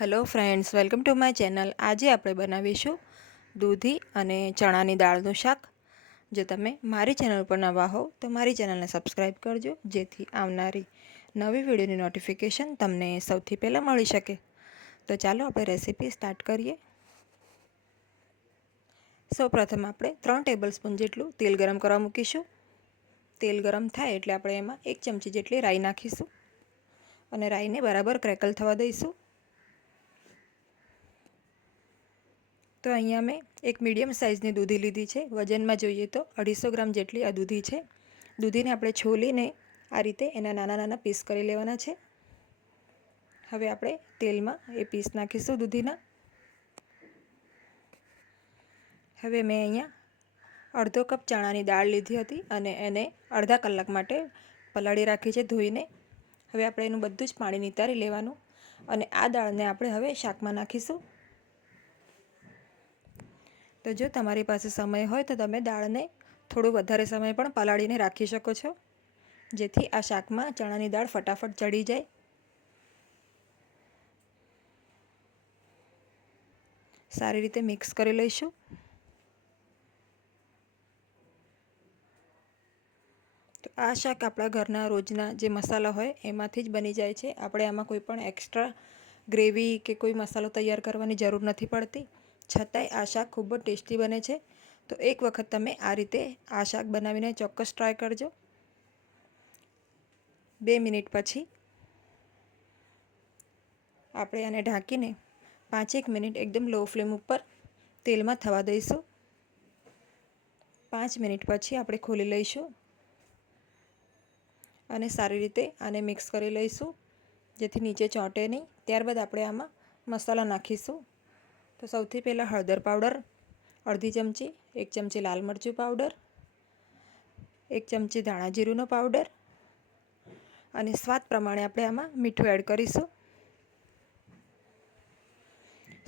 Hello friends welcome to my channel આજે આપણે બનાવીશું દૂધી અને ચણાની દાળનું શાક. જો તમે મારી ચેનલ પર નવા હો, તો મારી ચેનલને સબસ્ક્રાઈબ કરજો, જેથી આવનારી નવી વિડીયોની નોટિફિકેશન તમને સૌથી પહેલાં મળી શકે. તો ચાલો આપણે રેસીપી સ્ટાર્ટ કરીએ. સૌપ્રથમ આપણે ત્રણ ટેબલ સ્પૂન જેટલું તેલ ગરમ કરવા મૂકીશું. તેલ ગરમ થાય એટલે આપણે એમાં એક ચમચી જેટલી રાઈ નાખીશું. અને રાઈને બરાબર ક્રેકલ થવા દઈશું. તો અહીંયા મેં એક મીડિયમ સાઇઝની દૂધી લીધી છે. વજનમાં જોઈએ તો અઢીસો ગ્રામ જેટલી આ દૂધી છે. દૂધીને આપણે છોલીને આ રીતે એના નાના નાના પીસ કરી લેવાના છે. હવે આપણે તેલમાં એ પીસ નાખીશું દૂધીના. હવે મેં અહીંયા અડધો કપ ચણાની દાળ લીધી હતી અને એને અડધા કલાક માટે પલાળી રાખી છે ધોઈને. હવે આપણે એનું બધું જ પાણી નિતારી લેવાનું અને આ દાળને આપણે હવે શાકમાં નાખીશું. તો જો તમારી પાસે સમય હોય તો તમે દાળને થોડું વધારે સમય પણ પલાળીને રાખી શકો છો. જેથી આ શાકમાં ચણાની દાળ ફટાફટ ચડી જાય. સારી રીતે મિક્સ કરી લઈશું. તો આ શાક આપણા ઘરના રોજના જે મસાલા હોય એમાંથી જ બની જાય છે. આપણે આમાં કોઈ પણ એક્સ્ટ્રા ગ્રેવી કે કોઈ મસાલો તૈયાર કરવાની જરૂર નથી પડતી. છતાંય આ શાક ખૂબ જ ટેસ્ટી બને છે. તો એક વખત તમે આ રીતે આ શાક બનાવીને ચોક્કસ ટ્રાય કરજો. બે મિનિટ પછી આપણે આને ઢાંકીને પાંચેક મિનિટ એકદમ લો ફ્લેમ ઉપર તેલમાં થવા દઈશું. પાંચ મિનિટ પછી આપણે ખોલી લઈશું અને સારી રીતે આને મિક્સ કરી લઈશું. જેથી નીચે ચોંટે નહીં. ત્યારબાદ આપણે આમાં મસાલા નાખીશું. તો સૌથી પહેલાં હળદર પાવડર, અડધી ચમચી, એક ચમચી લાલ મરચું પાવડર, એક ચમચી ધાણા જીરુંનો પાવડર અને સ્વાદ પ્રમાણે આપણે આમાં મીઠું એડ કરીશું.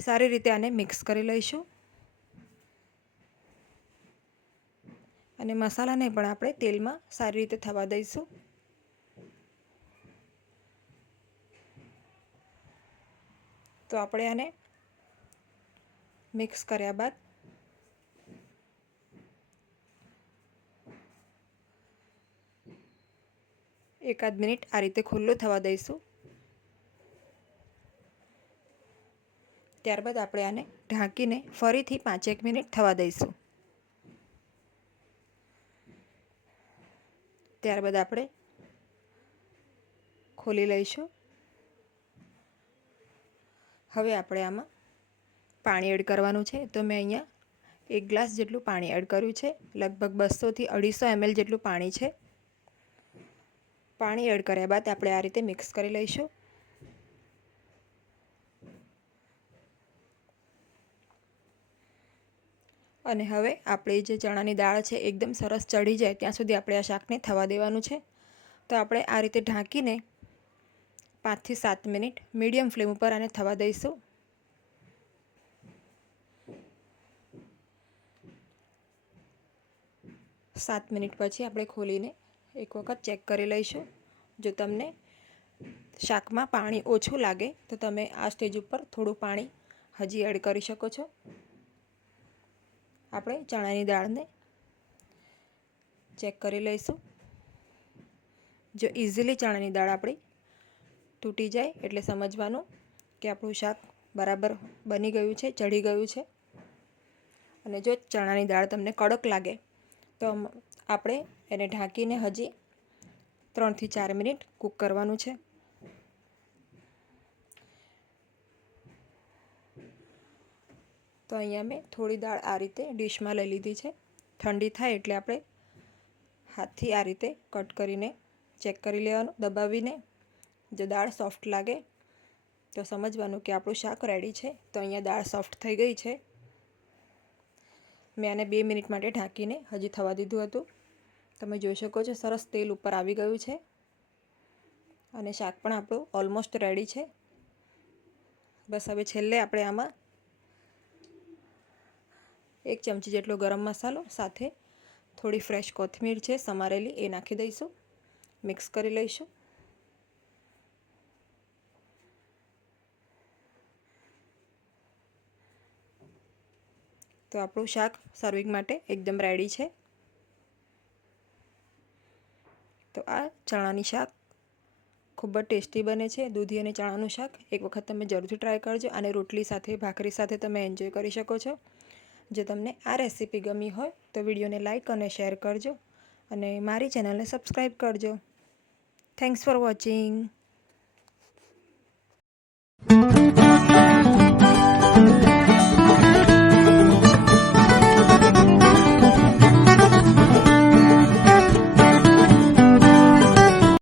સારી રીતે આને મિક્સ કરી લઈશું. અને મસાલાને પણ આપણે તેલમાં સારી રીતે થવા દઈશું. તો આપણે આને મિક્સ કર્યા બાદ એકાદ મિનિટ આ રીતે ખુલ્લું થવા દઈશું. ત્યારબાદ આપણે આને ઢાંકીને ફરીથી પાંચેક મિનિટ થવા દઈશું. ત્યારબાદ આપણે ખોલી લઈશું. હવે આપણે આમાં પાણી એડ કરવાનું છે, તો મેં અહીંયા એક ગ્લાસ જેટલું પાણી એડ કર્યું છે, લગભગ બસોથી અઢીસો એમએલ જેટલું પાણી છે. પાણી એડ કર્યા બાદ આપણે આ રીતે મિક્સ કરી લઈશું. અને હવે આપણે જે ચણાની દાળ છે, એકદમ સરસ ચડી જાય ત્યાં સુધી આપણે આ શાકને થવા દેવાનું છે. તો આપણે આ રીતે ઢાંકીને પાંચથી સાત મિનિટ મીડિયમ ફ્લેમ ઉપર આને થવા દઈશું. સાત મિનિટ પછી આપણે ખોલીને એક વખત ચેક કરી લઈશું. જો તમને શાકમાં પાણી ઓછું લાગે, તો તમે આ સ્ટેજ ઉપર થોડું પાણી હજી એડ કરી શકો છો. આપણે ચણાની દાળને ચેક કરી લઈશું. જો ઇઝીલી ચણાની દાળ આપણી તૂટી જાય, એટલે સમજવાનું કે આપણું શાક બરાબર બની ગયું છે ચડી ગયું છે. અને જો ચણાની દાળ તમને કડક લાગે તો આપણે એને ઢાંકીને હજી ત્રણથી ચાર મિનિટ કૂક કરવાનું છે. તો અહીંયા મેં થોડી દાળ આ રીતે ડીશમાં લઈ લીધી છે. ઠંડી થાય એટલે આપણે હાથથી આ રીતે કટ કરીને ચેક કરી લેવાનું, દબાવીને. જો દાળ સોફ્ટ લાગે તો સમજવાનું કે આપણું શાક રેડી છે. તો અહીંયા દાળ સોફ્ટ થઈ ગઈ છે. મેં આને બે મિનિટ માટે ઢાંકીને હજી થવા દીધું હતું. તમે જોઈ શકો છો, સરસ તેલ ઉપર આવી ગયું છે. અને શાક પણ આપણું ઓલમોસ્ટ રેડી છે. બસ હવે છેલ્લે આપણે આમાં એક ચમચી જેટલો ગરમ મસાલો, સાથે થોડી ફ્રેશ કોથમીર છે, સમારેલી, એ નાખી દઈશું. મિક્સ કરી લઈશું. તો આપણું શાક સર્વિંગ માટે એકદમ રેડી છે. તો આ ચણાની શાક ખૂબ જ ટેસ્ટી બને છે. દૂધી અને ચણાનું શાક એક વખત તમે જરૂરથી ટ્રાય કરજો અને રોટલી સાથે, ભાખરી સાથે તમે એન્જોય કરી શકો છો. જો તમને આ રેસીપી ગમી હોય તો વિડીયોને લાઇક અને શેર કરજો અને મારી ચેનલને સબસ્ક્રાઈબ કરજો. Thanks for watching